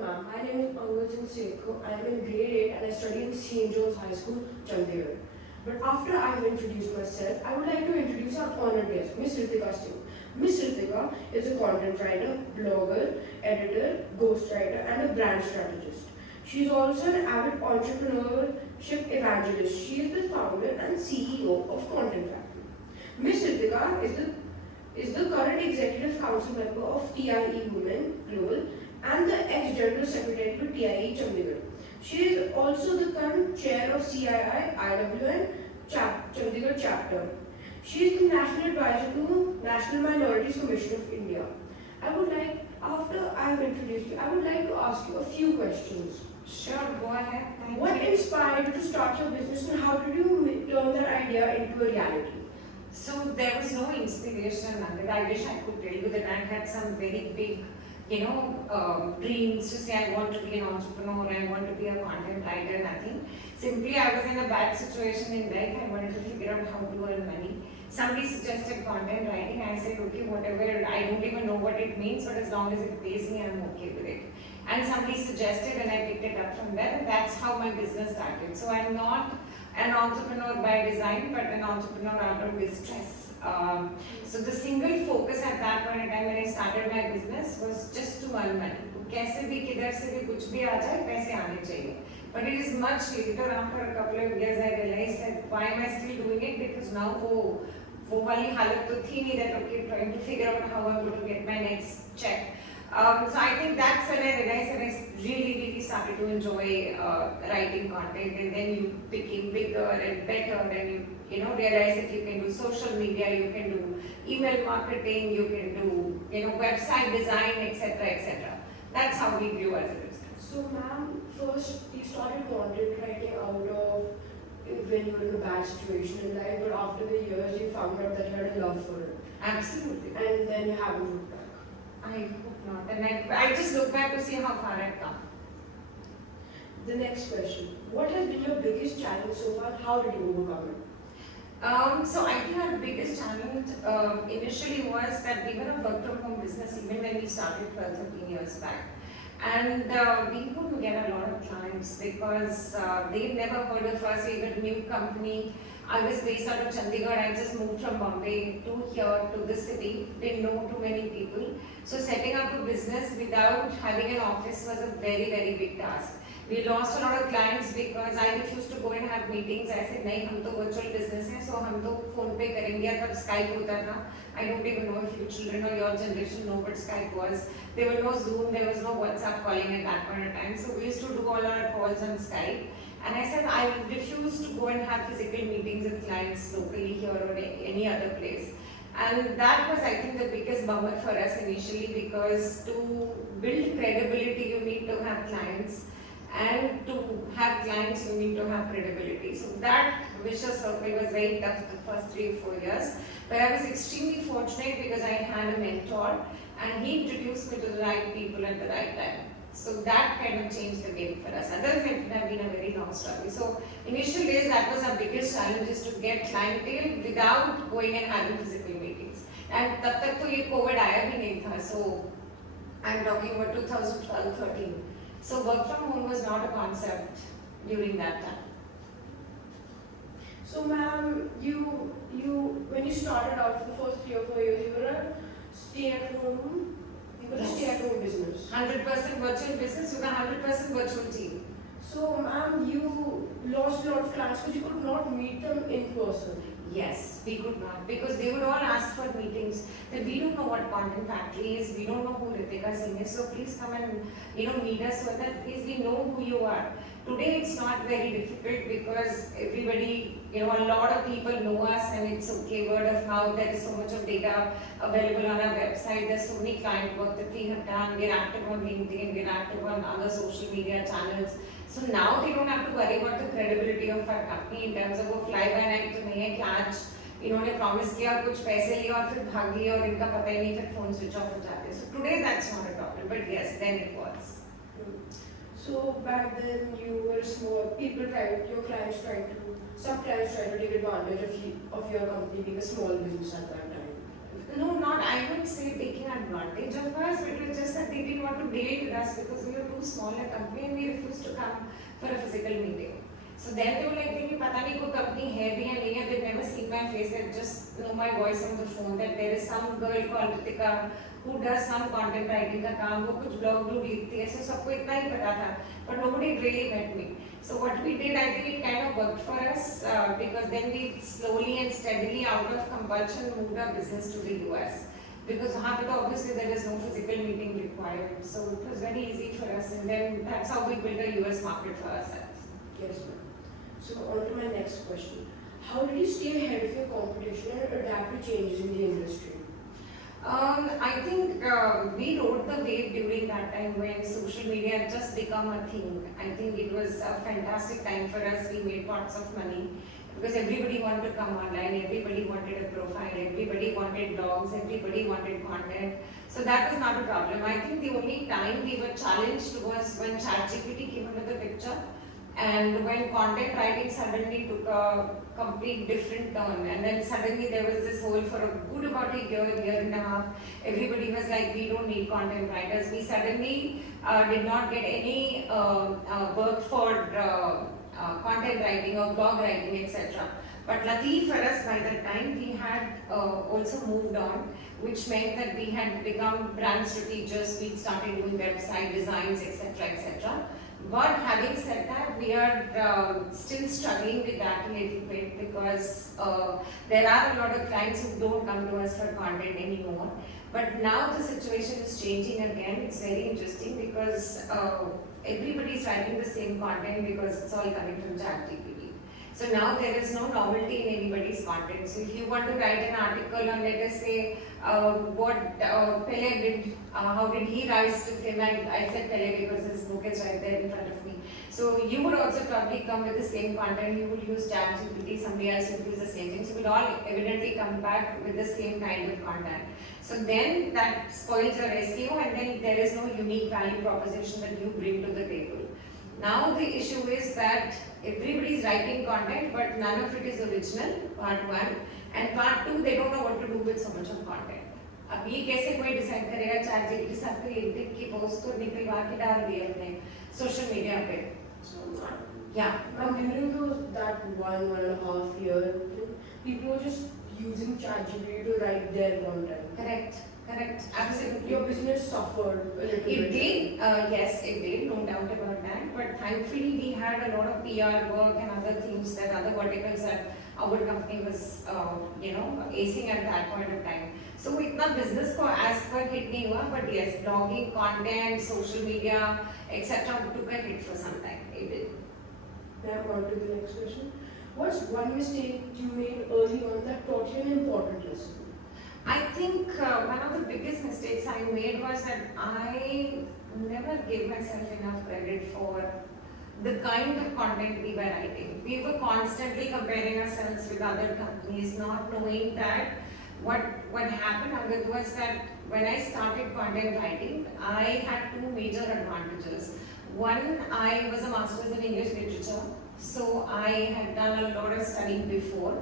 Ma'am, my name is Angel Sekho. I am in grade 8 and I study in St. John's High School, Chandigarh. But after I have introduced myself, I would like to introduce our honored guest, Miss Ritika Singh. Miss Ritika is a content writer, blogger, editor, ghostwriter, and a brand strategist. She is also an avid entrepreneurship evangelist. She is the founder and CEO of Content Factory. Miss Ritika is the current executive council member of TIE Women Global and the ex-General Secretary to TIE Chandigarh. She is also the current chair of CII IWN Chandigarh chapter. She is the national advisor to National Minorities Commission of India. After I have introduced you, I would like to ask you a few questions. Sure, go ahead. Thank What you. inspired you to start your business and how did you turn that idea into a reality? So there was no inspiration, Nandit. I wish I could tell you that I had some very big, dreams to say I want to be an entrepreneur, I want to be a content writer, nothing. Simply, I was in a bad situation in life. I wanted to figure out how to earn money. Somebody suggested content writing. I said, okay, whatever. I don't even know what it means, but as long as it pays me, I'm okay with it. And somebody suggested, and I picked it up from there, and that's how my business started. So I'm not an entrepreneur by design, but an entrepreneur out of distress. So the single focus at that point in time when I started my business was just to earn money. कैसे भी किधर से भी कुछ भी आ जाए पैसे आने चाहिए. But it is much later after a couple of years I realized that why am I still doing it, because now वो वाली हालत तो थी नहीं that okay trying to figure out how I'm going to get my next check. So I think that's when I realized that I really started to enjoy writing content, and then you became bigger and better, and you realize that you can do social media, you can do email marketing, you can do website design, etc. That's how we grew as a business. So, ma'am, first you started content writing out of when you were in a bad situation in life, but after the years you found out that you had a love for it. Absolutely. And then you haven't looked back. I hope not. And I just look back to see how far I've come. The next question. What has been your biggest challenge so far? How did you overcome it? So I think our biggest challenge initially was that we were a work from home business even when we started 12, 13 years back. And we couldn't get a lot of clients because they'd never heard of us. We were a new company. I was based out of Chandigarh. I just moved from Bombay to here to this city. Didn't know too many people. So setting up a business without having an office was a very big task. We lost a lot of clients because I refused to go and have meetings. I said, नहीं हम तो virtual business है, so हम तो phone पे करेंगे. तब Skype होता था. I don't even know if you children or your generation know what Skype was. There was no Zoom, there was no WhatsApp calling at that point in time. So we used to do all our calls on Skype. And I said I refuse to go and have physical meetings with clients locally here or any other place. And that was, I think, the biggest bummer for us initially, because to build credibility, you need to have clients. And to have clients, you need to have credibility. So that vicious circle was very tough the first 3 or 4 years. But I was extremely fortunate because I had a mentor and he introduced me to the right people at the right time. So that kind of changed the game for us. Otherwise, it would have been a very long struggle. So initial days, that was our biggest challenge, is to get clientele without going and having physical meetings. And तब तक तो ये COVID आया भी नहीं था. So I'm talking about 2012-13. So work from home was not a concept during that time. So, ma'am, you when you started out for the first 3 or 4 years, you were a stay-at-home. You were a stay-at-home business. 100% virtual business with a 100% virtual team. So, ma'am, you lost a lot of clients because you could not meet them in person. Yes, we could not, because they would all ask for meetings. That we don't know what Content Factory is, we don't know who Ritika Singh is, so please come and meet us so that please we know who you are. Today it's not very difficult because everybody, a lot of people know us, and it's okay, word of mouth. There is so much of data available on our website. There's so many client work that we have done. We're active on LinkedIn, we're active on other social media channels. So now they don't have to worry about the credibility of our company in terms of वो fly by night तो नहीं है कि आज इन्होंने promise किया कुछ पैसे लिए और फिर भाग लिए और इनका पता ही नहीं, फिर phone switch off हो जाते हैं. So today that's not a problem, but yes, then it was. So back then you were small. Some clients tried to take advantage of your company being a small business at that time. No, not I would say taking advantage of us. It was just that they didn't want to deal with us because we were too small a company and we refused to come for a physical meeting. So then they were like, "They पता नहीं कोई company है भी या नहीं है." They've never seen my face. They just know my voice on the phone. That there is some girl called Ritika who does some content writing का काम. वो कुछ blog लिखती है. So सबको इतना ही पता था. But nobody really met me. So what we did, I think it kind of worked for us because then we slowly and steadily out of compulsion moved our business to the US. Because obviously there is no physical meeting required. So it was very easy for us and then that's how we built a US market for ourselves. Yes, ma'am. So on to my next question. How did you stay ahead of your competition and adapt to changes in the industry? I think we rode the wave during that time when social media had just become a thing. I think it was a fantastic time for us. We made lots of money because everybody wanted to come online, everybody wanted a profile, everybody wanted blogs, everybody wanted content. So that was not a problem. I think the only time we were challenged was when ChatGPT came into the picture and when content writing suddenly took a complete different turn and then suddenly there was this hole for a good about a year and a half. Everybody was like, we don't need content writers. We suddenly did not get any work for content writing or blog writing, etc. But luckily for us, by that time, we had also moved on, which meant that we had become brand strategists, we started doing website designs, etc., etc. But having said that, we are still struggling with that a little bit because there are a lot of clients who don't come to us for content anymore. But now the situation is changing again. It's very interesting because everybody is writing the same content because it's all coming from ChatGPT. So now there is no novelty in anybody's content. So if you want to write an article on, let us say, what Pele did, how did he rise to fame? And I said Pele because his book is right there in front of me. So you would also probably come with the same content. You would use ChatGPT, somebody else would use the same thing. So we'd all evidently come back with the same kind of content. So then that spoils your SEO and then there is no unique value proposition that you bring to the table. Now the issue is that everybody is writing content but none of it is original, part one. And part two, they don't know what to do with so much of content. अब ये कैसे कोई decide करेगा ChatGPT सबको LinkedIn की post तो निकलवा के डाल दी अपने सोशल मीडिया पे. So, Yeah. during that 1.5 year, people were just using ChatGPT to write their content. Correct. Correct. Absolutely. Your business suffered a little bit. It did, yes, it did, no doubt about that. But thankfully, we had a lot of PR work and other things that other verticals that our company was, acing at that point of time. So, itna business ko as per hit nahi hua, but yes, blogging, content, social media, etc. took a hit for some time. It did. Now on to the next question. What's one mistake you made early on that taught you an important lesson? I think one of the biggest mistakes I made was that I never gave myself enough credit for the kind of content we were writing. We were constantly comparing ourselves with other companies, not knowing that what happened, Angad, was that when I started content writing, I had two major advantages. One, I was a master's in English literature, so I had done a lot of studying before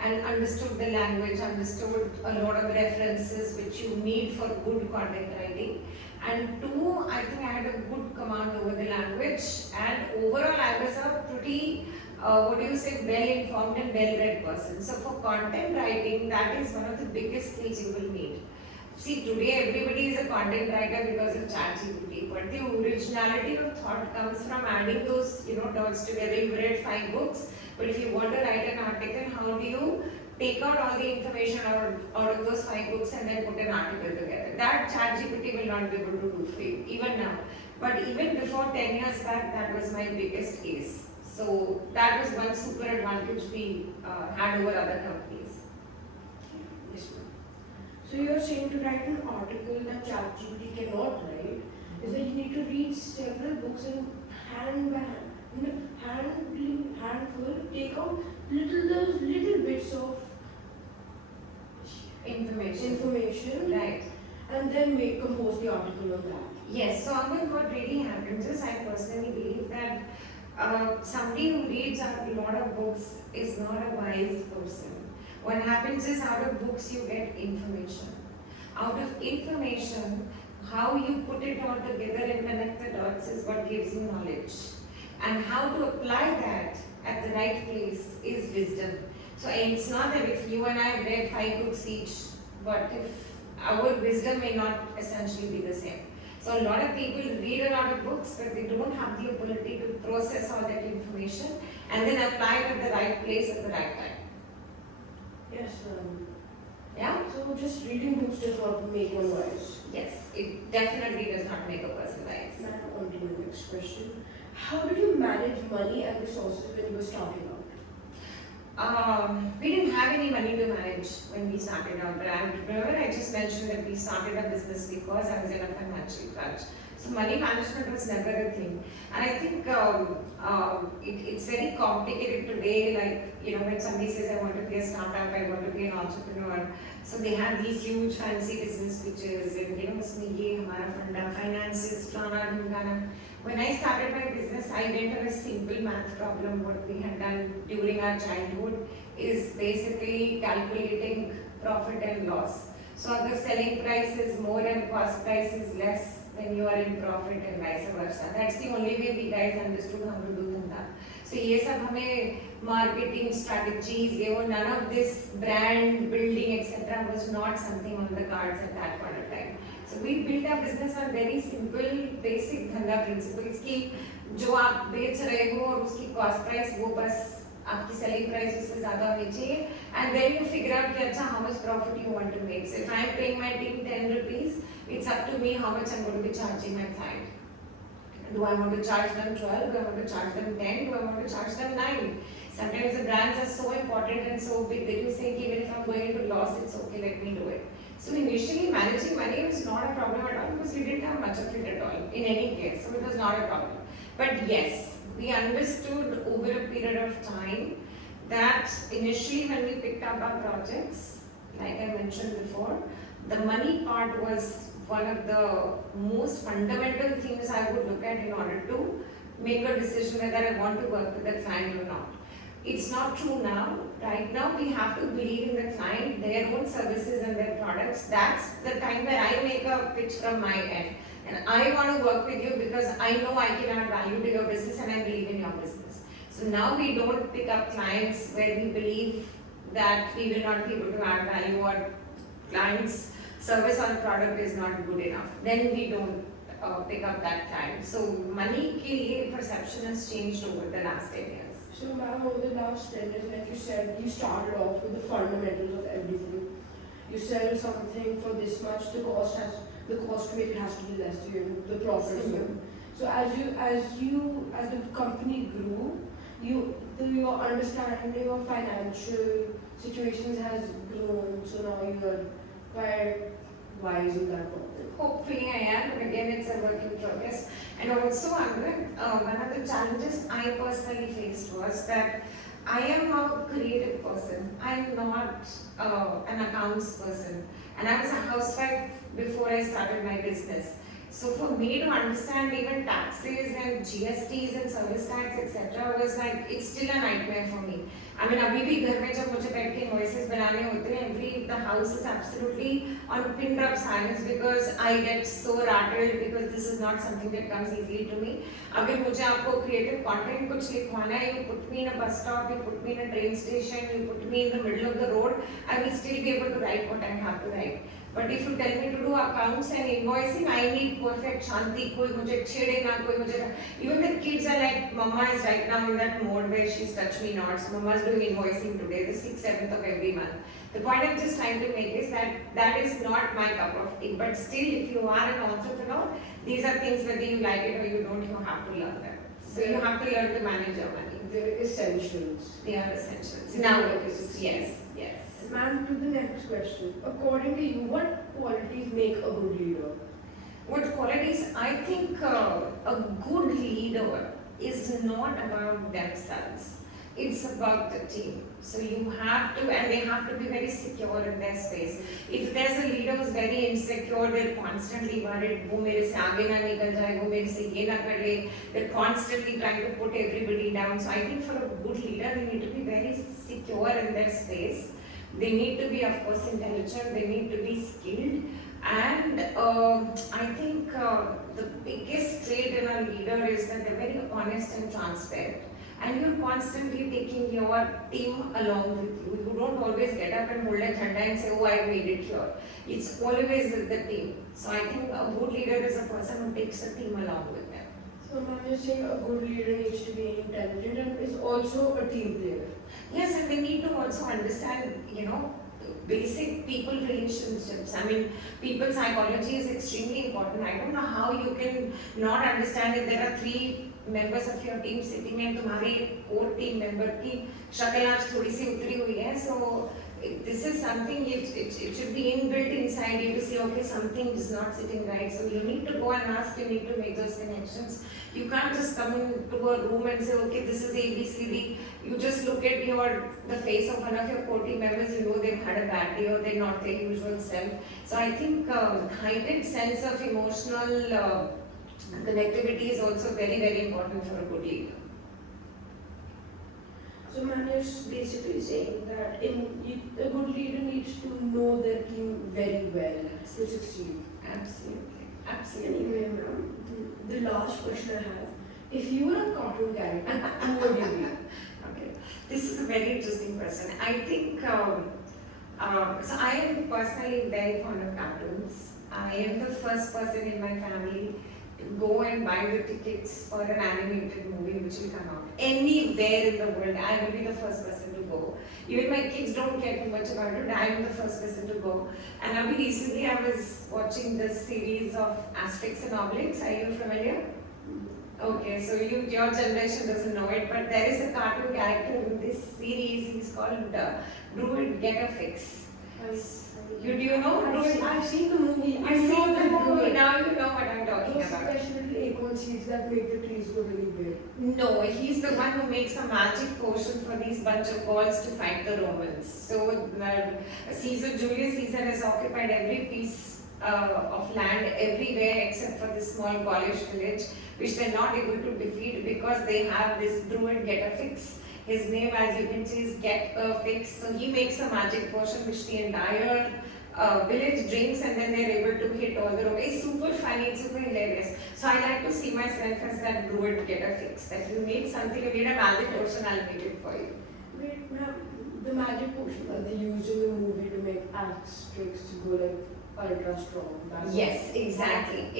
and understood the language, understood a lot of references which you need for good content writing. And two, I think I had a good command over the language and overall I was a pretty, well-informed and well-read person. So for content writing, that is one of the biggest skills you will need. See, today everybody is a content writer because of ChatGPT, but the originality of thought comes from adding those, dots together. You've read 5 books, but if you want to write an article, how do you take out all the information out of those 5 books and then put an article together? That ChatGPT will not be able to do for you, even now. But even before 10 years back, that was my biggest case. So that was one super advantage we had over other companies. Yes, ma'am. So you're saying to write an article that ChatGPT cannot write is that you need to read several books and hand by hand, handful, take out those little bits of information, Right. and then compose the article on that. Yes, so Angad, what really happens is I personally believe that somebody who reads a lot of books is not a wise person. What happens is out of books you get information. out of information, how you put it all together and connect the dots is what gives you knowledge. And how to apply that at the right place is wisdom. So it's not that if you and I have read 5 books each, but if our wisdom may not essentially be the same. So a lot of people read a lot of books, but they don't have the ability to process all that information and then apply it at the right place at the right time. Yes, Yeah? so just reading books does not make one wise. Yes, it definitely does not make a person wise. Now on to my next question. How did you manage money and resources when you were starting out? We didn't have any money to manage when we started out, but I remember I just mentioned that we started a business because I was in a financial crunch. So money management was never a thing. And I think it's very complicated today, like, you know, when somebody says, I want to be a startup, I want to be an entrepreneur. So they have these huge fancy business pitches and, you know, usme ye hamara funda, finances, flana, dhimkana. When I started my business, I didn't have a simple math problem. What we had done during our childhood is basically calculating profit and loss. So if the selling price is more and cost price is less, then you are in profit and vice versa. That's the only way we guys understood how to do dhanda. So ये सब हमें marketing strategies, ये वो none of this brand building etc. was not something on the cards at that point of time. So we built our business on very simple basic धंधा principles कि जो आप बेच रहे हो और उसकी cost price वो बस आपकी selling price उससे ज़्यादा होनी चाहिए and then you figure out कि अच्छा how much profit you want to make. So if I am paying my team 10 rupees, it's up to me how much I'm going to be charging my client. Do I want to charge them 12? Do I want to charge them 10? Do I want to charge them 9? Sometimes the brands are so important and so big that you say, even if I'm going into loss, it's okay, let me do it. So initially managing money was not a problem at all because we didn't have much of it at all in any case. So it was not a problem. But yes, we understood over a period of time that initially when we picked up our projects, like I mentioned before, the money part was one of the most fundamental things I would look at in order to make a decision whether I want to work with the client or not. It's not true now. Right now, we have to believe in the client, their own services and their products. That's the time where I make a pitch from my end. And I want to work with you because I know I can add value to your business and I believe in your business. So now we don't pick up clients where we believe that we will not be able to add value or clients' service or product is not good enough. Then we don't pick up that client. So money ke liye perception has changed over the last 10 years. So ma'am, over the last 10 years, like you said, you started off with the fundamentals of everything. You sell something for this much, the cost to make it has to be less, so the profit is more. So as the company grew, your understanding of financial situations has grown, so now you are quite wise in that topic. Hopefully I am, but again it's a work in progress. And also one of the challenges I personally faced was that I am a creative person. I am not an accounts person. And I was a housewife before I started my business. So for me to understand even taxes and GSTs and service tax etc. was like, it's still a nightmare for me. I mean, अभी भी घर में जब मुझे बैठ के invoices बनाने होते हैं, the house is absolutely on pin drop silence because I get so rattled because this is not something that comes easily to me. अगर मुझे आपको creative content कुछ लिखवाना है, you put me in a bus stop, you put me in a train station, you put me in the middle of the road, I will still be able to write what I have to write. But if you tell me to do accounts and invoicing, I need perfect shanti. कोई मुझे छेड़े ना, कोई मुझे. Even the kids are like, Mama is right now in that mode where she's touch me not. So Mama is doing invoicing today, the 6th, 7th of every month. The point I'm just trying to make is that that is not my cup of tea. But still, if you are an entrepreneur, these are things whether you like it or you don't, you have to learn them. So you have to learn to manage your money. They're essentials. They are essentials. Now it is. Yes. Yes. Ma'am, to the next question. According to you, what qualities make a good leader? What qualities? I think a good leader is not about themselves. It's about the team. So you have to, and they have to be very secure in their space. If there's a leader who's very insecure, they're constantly worried, वो मेरे से आगे ना निकल जाए, वो मेरे से ये ना कर ले. They're constantly trying to put everybody down. So I think for a good leader, they need to be very secure in their space. They need to be, of course, intelligent. They need to be skilled. And I think the biggest trait in a leader is that they're very honest and transparent. And you're constantly taking your team along with you. You don't always get up and hold a agenda and say, oh, I made it here. It's always with the team. So I think a good leader is a person who takes the team along with them. So ma'am, you're saying a good leader needs to be intelligent and is also a team player. Yes, and they need to also understand, basic people relationships. I mean, people psychology is extremely important. I don't know how you can not understand if there are three members of your team sitting and तुम्हारे core team member की शक्ल आज थोड़ी सी उतरी हुई है. So this is something it should be inbuilt inside you to see, okay, something is not sitting right. So you need to go and ask, you need to make those connections. You can't just come into a room and say, okay, this is A, B, C, D. You just look at the face of one of your core team members, you know they've had a bad day or they're not their usual self. So I think heightened sense of emotional connectivity is also very, very important for a good leader. So man, you're basically saying that a good leader needs to know their team very well to succeed. Absolutely. Absolutely. Anyway, ma'am, the last question I have: if you were a cartoon character, who would you be? Okay. This is a very interesting question. I think, so I am personally very fond of cartoons. I am the first person in my family to go and buy the tickets for an animated movie which will come out. Anywhere in the world, I will be the first person to go. Even my kids don't care too much about it, I am the first person to go. And recently I was watching this series of Asterix and Obelix. Are you familiar? Okay, so your generation doesn't know it, but there is a cartoon character in this series. He's called Druid Get a Fix. Do you know? I've seen the movie. You've seen the movie. Druid. Now you know what I'm talking Those about. special little acorn seeds that make the trees go really big. No, he's the one who makes a magic potion for these bunch of Gauls to fight the Romans. So Julius Caesar has occupied every piece of land everywhere except for this small Gaulish village, which they're not able to defeat because they have this Druid Get a Fix. His name, as you can see, is Get a Fix. So he makes a magic potion which the entire village drinks, and then they're able to hit all the Romans. It's super funny, it's super hilarious. So I like to see myself as that Druid Get a Fix. That you need something, you need a magic potion, I'll make it for you. Wait, ma'am, the magic potion that they used in the movie to make Asterix go like ultra strong. Yes, exactly.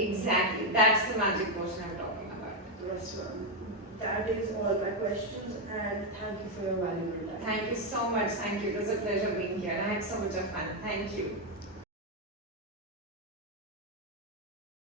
That's the magic potion I'm talking about. Yes, ma'am. That is all my questions, and thank you for your valuable time. Thank you so much. Thank you. It was a pleasure being here. I had so much of fun. Thank you.